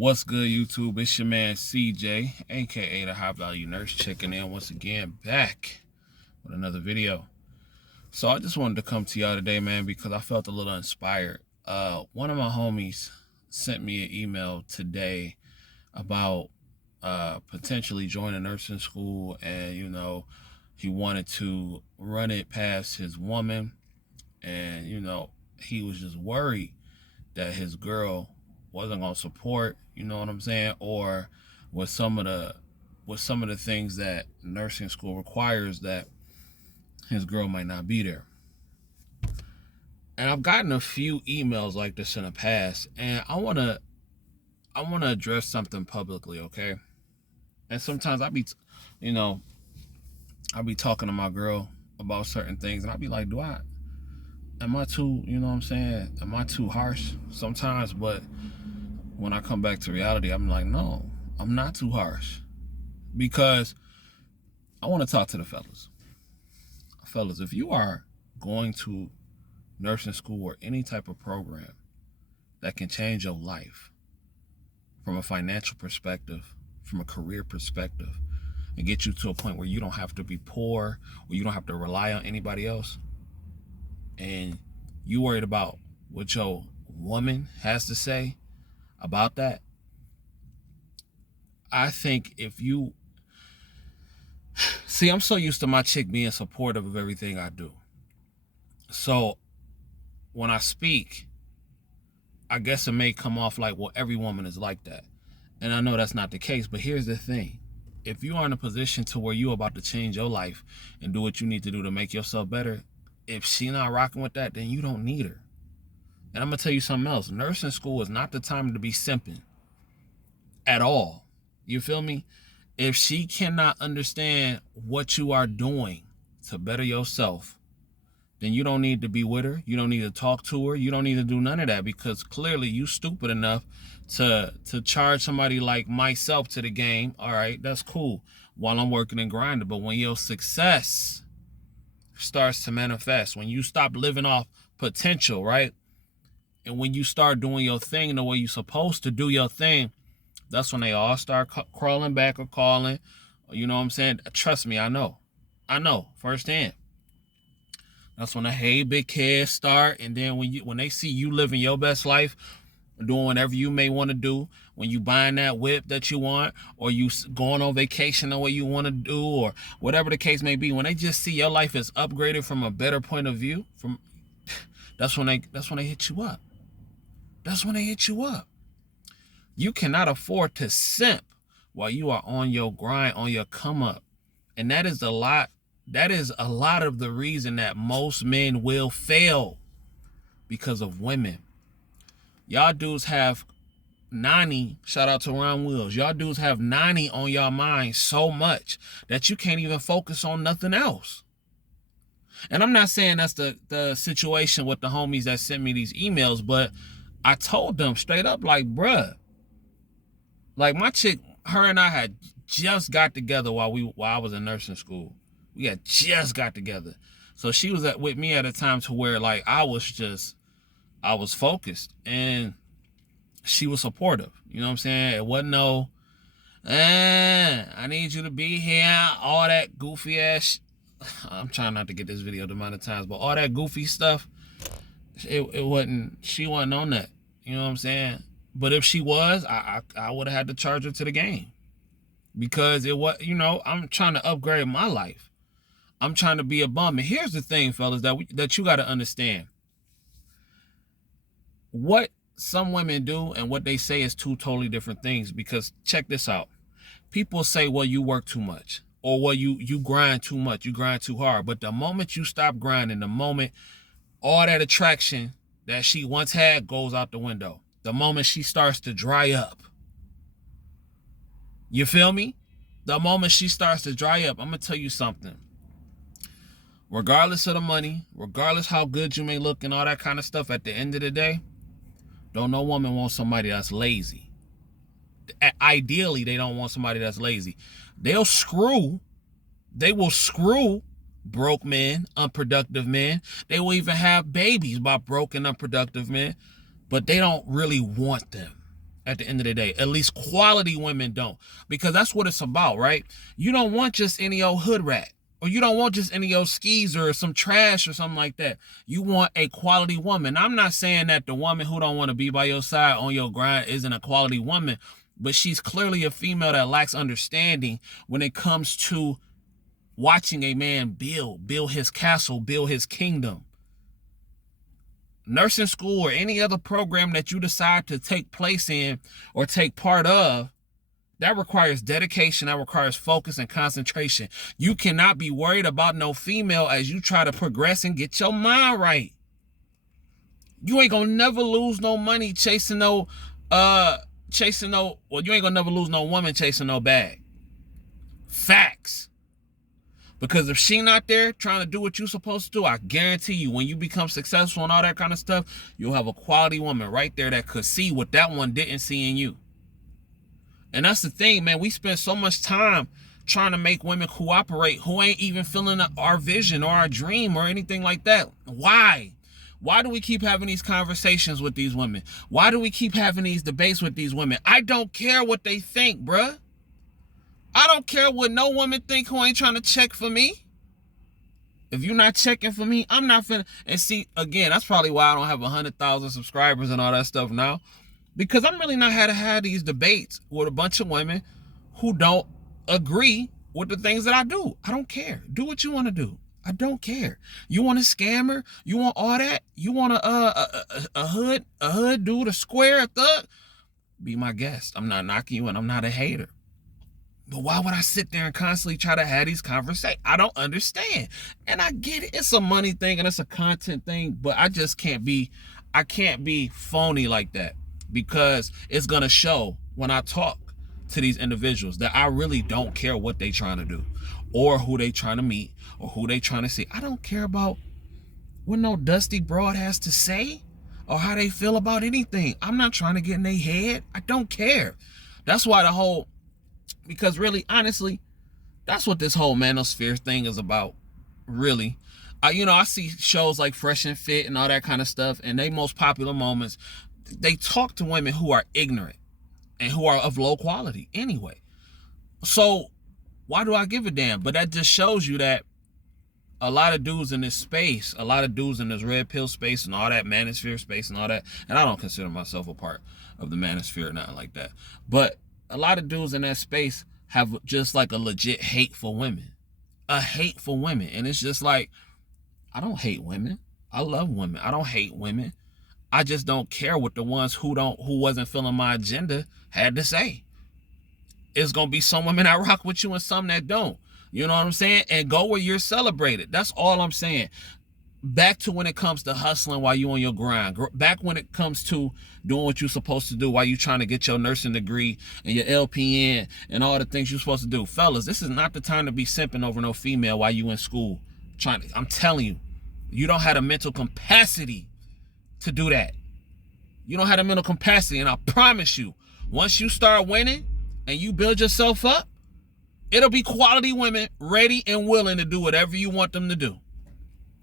What's good, YouTube? It's your man CJ, aka the High Value Nurse, checking in once again, back with another video. So I just wanted to come to y'all today, man, because I felt a little inspired. One of my homies sent me an email today about potentially joining nursing school, and he wanted to run it past his woman, and he was just worried that his girl wasn't gonna support, you know what I'm saying, or with some of the things that nursing school requires, that his girl might not be there. And I've gotten a few emails like this in the past, and I wanna address something publicly, okay? And sometimes I be talking to my girl about certain things, and I be like, am I too, am I too harsh sometimes? But when I come back to reality, I'm like, no, I'm not too harsh, because I want to talk to the fellas. Fellas, if you are going to nursing school or any type of program that can change your life from a financial perspective, from a career perspective, and get you to a point where you don't have to be poor, or you don't have to rely on anybody else, and you worried about what your woman has to say about that, I think if you see, I'm so used to my chick being supportive of everything I do. So when I speak, I guess it may come off like, well, every woman is like that. And I know that's not the case, but here's the thing. If you are in a position to where you're about to change your life and do what you need to do to make yourself better, if she not rocking with that, then you don't need her. And I'm going to tell you something else. Nursing school is not the time to be simping at all. You feel me? If she cannot understand what you are doing to better yourself, then you don't need to be with her. You don't need to talk to her. You don't need to do none of that, because clearly you stupid enough to charge somebody like myself to the game. All right, that's cool while I'm working and grinding. But when your success starts to manifest, when you stop living off potential, right? And when you start doing your thing the way you're supposed to do your thing, that's when they all start crawling back or calling. You know what I'm saying? Trust me, I know firsthand. That's when the hey big kids start. And then when they see you living your best life, doing whatever you may want to do, when you buying that whip that you want, or you going on vacation the way you want to do, or whatever the case may be, when they just see your life is upgraded from a better point of view, that's when they hit you up. That's when they hit you up. You cannot afford to simp while you are on your grind, on your come up. And that is a lot of the reason that most men will fail, because of women. Y'all dudes have 90, shout out to Ron Wills, y'all dudes have 90 on y'all mind so much that you can't even focus on nothing else. And I'm not saying that's the situation with the homies that sent me these emails, but I told them straight up, like, bruh, like, my chick, her and I had just got together while I was in nursing school. We had just got together. So she was with me at a time to where, like, I was focused, and she was supportive. You know what I'm saying? It wasn't no, I need you to be here, all that goofy ass. I'm trying not to get this video demonetized, but all that goofy stuff, it wasn't, she wasn't on that. You know what I'm saying? But if she was, I would have had to charge her to the game, because it was, I'm trying to upgrade my life. I'm trying to be a bum. And here's the thing, fellas, that you got to understand. What some women do and what they say is two totally different things. Because check this out. People say, well, you work too much, or well, you grind too much, you grind too hard. But the moment you stop grinding, the moment all that attraction that she once had goes out the window, the moment she starts to dry up, you feel me? The moment she starts to dry up, I'm going to tell you something. Regardless of the money, regardless how good you may look and all that kind of stuff, at the end of the day, don't no woman want somebody that's lazy. Ideally, they don't want somebody that's lazy. They will screw broke men, unproductive men. They will even have babies by broke and unproductive men, but they don't really want them. at the end of the day. At least quality women don't. Because that's what it's about, right? You don't want just any old hood rat. Or you don't want just any old skeezer or some trash or something like that. You want a quality woman. I'm not saying that the woman who don't want to be by your side on your grind isn't a quality woman, but she's clearly a female that lacks understanding when it comes to watching a man build his castle, build his kingdom. Nursing school or any other program that you decide to take place in or take part of, that requires dedication, that requires focus and concentration. You cannot be worried about no female as you try to progress and get your mind right. You ain't gonna never lose no money chasing no, you ain't gonna never lose no woman chasing no bag. Facts. Because if she not there trying to do what you're supposed to do, I guarantee you, when you become successful and all that kind of stuff, you'll have a quality woman right there that could see what that one didn't see in you. And that's the thing, man. We spend so much time trying to make women cooperate who ain't even feeling our vision or our dream or anything like that. Why? Why do we keep having these conversations with these women? Why do we keep having these debates with these women? I don't care what they think, bruh. I don't care what no woman think who ain't trying to check for me. If you're not checking for me, I'm not finna. And see, again, that's probably why I don't have 100,000 subscribers and all that stuff now. Because I'm really not had to have these debates with a bunch of women who don't agree with the things that I do. I don't care. Do what you want to do. I don't care. You want a scammer? You want all that? You want a hood dude, a square, a thug? Be my guest. I'm not knocking you and I'm not a hater. But why would I sit there and constantly try to have these conversations? I don't understand. And I get it. It's a money thing and it's a content thing, but I just can't be phony like that. Because it's going to show when I talk to these individuals that I really don't care what they trying to do or who they trying to meet or who they trying to see. I don't care about what no dusty broad has to say or how they feel about anything. I'm not trying to get in their head. I don't care. That's why because really, honestly, that's what this whole manosphere thing is about, really. I see shows like Fresh and Fit and all that kind of stuff, and they most popular moments, they talk to women who are ignorant and who are of low quality anyway. So why do I give a damn? But that just shows you that a lot of dudes in this space, a lot of dudes in this red pill space and all that manosphere space and all that, and I don't consider myself a part of the manosphere or nothing like that, but a lot of dudes in that space have just like a legit hate for women. A hate for women. And it's just like, I don't hate women. I love women. I don't hate women. I just don't care what the ones who wasn't feeling my agenda had to say. It's gonna be some women that rock with you and some that don't. You know what I'm saying? And go where you're celebrated. That's all I'm saying. Back to when it comes to hustling while you on your grind. Back when it comes to doing what you're supposed to do while you trying to get your nursing degree and your LPN and all the things you're supposed to do. Fellas, this is not the time to be simping over no female while you in school. I'm telling you, you don't have the mental capacity to do that. You don't have the mental capacity, and I promise you, once you start winning and you build yourself up, it'll be quality women ready and willing to do whatever you want them to do.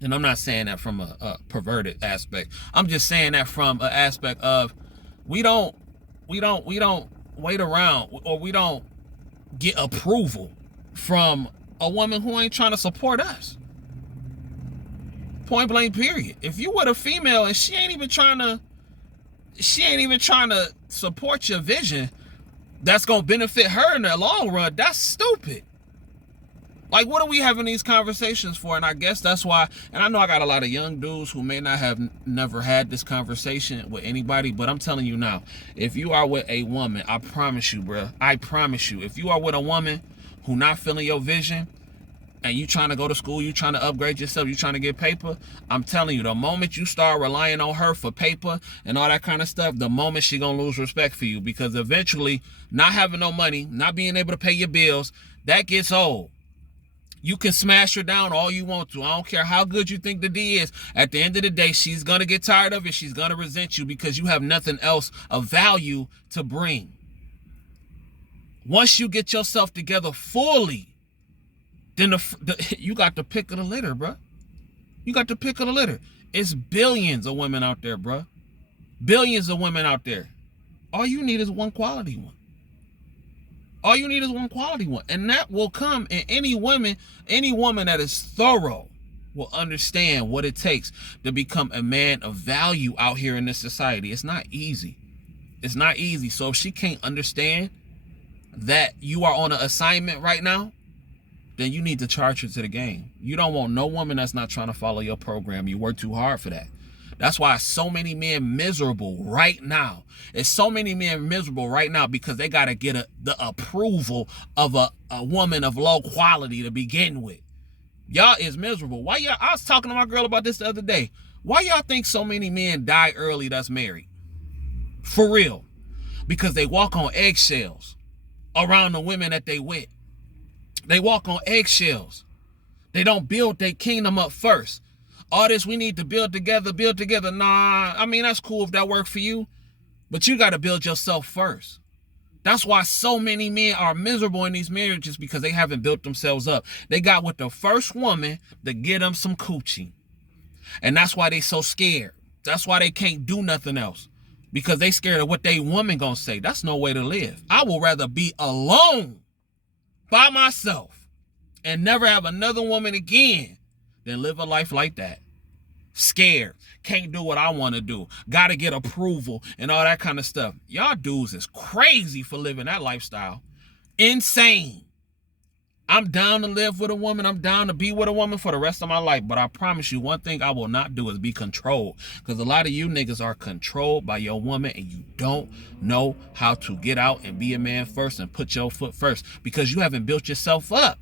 And I'm not saying that from a perverted aspect. I'm just saying that from an aspect of we don't wait around or we don't get approval from a woman who ain't trying to support us. Point blank, period. If you with a female and she ain't even trying to support your vision that's gonna benefit her in the long run, that's stupid. Like, what are we having these conversations for? And I guess that's why, and I know I got a lot of young dudes who may not have never had this conversation with anybody, but I'm telling you now, if you are with a woman, I promise you, bro, I promise you, if you are with a woman who not feeling your vision, and you trying to go to school, you trying to upgrade yourself, you trying to get paper, I'm telling you, the moment you start relying on her for paper and all that kind of stuff, the moment she gonna lose respect for you, because eventually, not having no money, not being able to pay your bills, that gets old. You can smash her down all you want to. I don't care how good you think the D is. At the end of the day, she's going to get tired of it. She's going to resent you because you have nothing else of value to bring. Once you get yourself together fully, then you got the pick of the litter, bro. You got the pick of the litter. It's billions of women out there, bro. Billions of women out there. All you need is one quality one. All you need is one quality one. And that will come. And any woman that is thorough will understand what it takes to become a man of value out here in this society. It's not easy. It's not easy. So if she can't understand that you are on an assignment right now, then you need to charge her to the game. You don't want no woman that's not trying to follow your program. You work too hard for that. That's why so many men miserable right now. It's so many men miserable right now because they got to get the approval of a woman of low quality to begin with. Y'all is miserable. Why y'all? I was talking to my girl about this the other day. Why y'all think so many men die early that's married? For real. Because they walk on eggshells around the women that they with. They walk on eggshells. They don't build their kingdom up first. All this, we need to build together. Nah, I mean, that's cool if that worked for you, but you got to build yourself first. That's why so many men are miserable in these marriages, because they haven't built themselves up. They got with the first woman to get them some coochie. And that's why they so scared. That's why they can't do nothing else, because they scared of what they woman gonna say. That's no way to live. I would rather be alone by myself and never have another woman again than live a life like that. Scared. Can't do what I want to do. Got to get approval and all that kind of stuff. Y'all dudes is crazy for living that lifestyle. Insane. I'm down to live with a woman. I'm down to be with a woman for the rest of my life. But I promise you, one thing I will not do is be controlled. Because a lot of you niggas are controlled by your woman, and you don't know how to get out and be a man first and put your foot first, because you haven't built yourself up.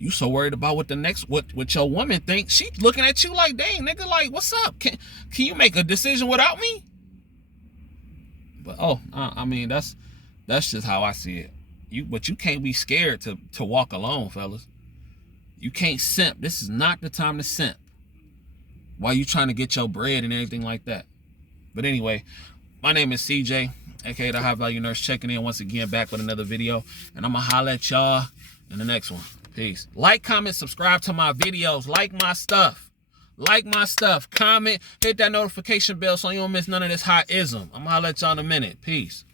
You so worried about what your woman thinks. She looking at you like, dang, nigga, like, what's up? Can you make a decision without me? But I mean, that's just how I see it. But you can't be scared to walk alone, fellas. You can't simp. This is not the time to simp while you trying to get your bread and everything like that. But anyway, my name is CJ, aka the High Value Nurse, checking in once again, back with another video, and I'm gonna holler at y'all in the next one. Peace. Like, comment, subscribe to my videos. Like my stuff. Comment, hit that notification bell so you don't miss none of this hot ism. I'm gonna holler at y'all in a minute. Peace.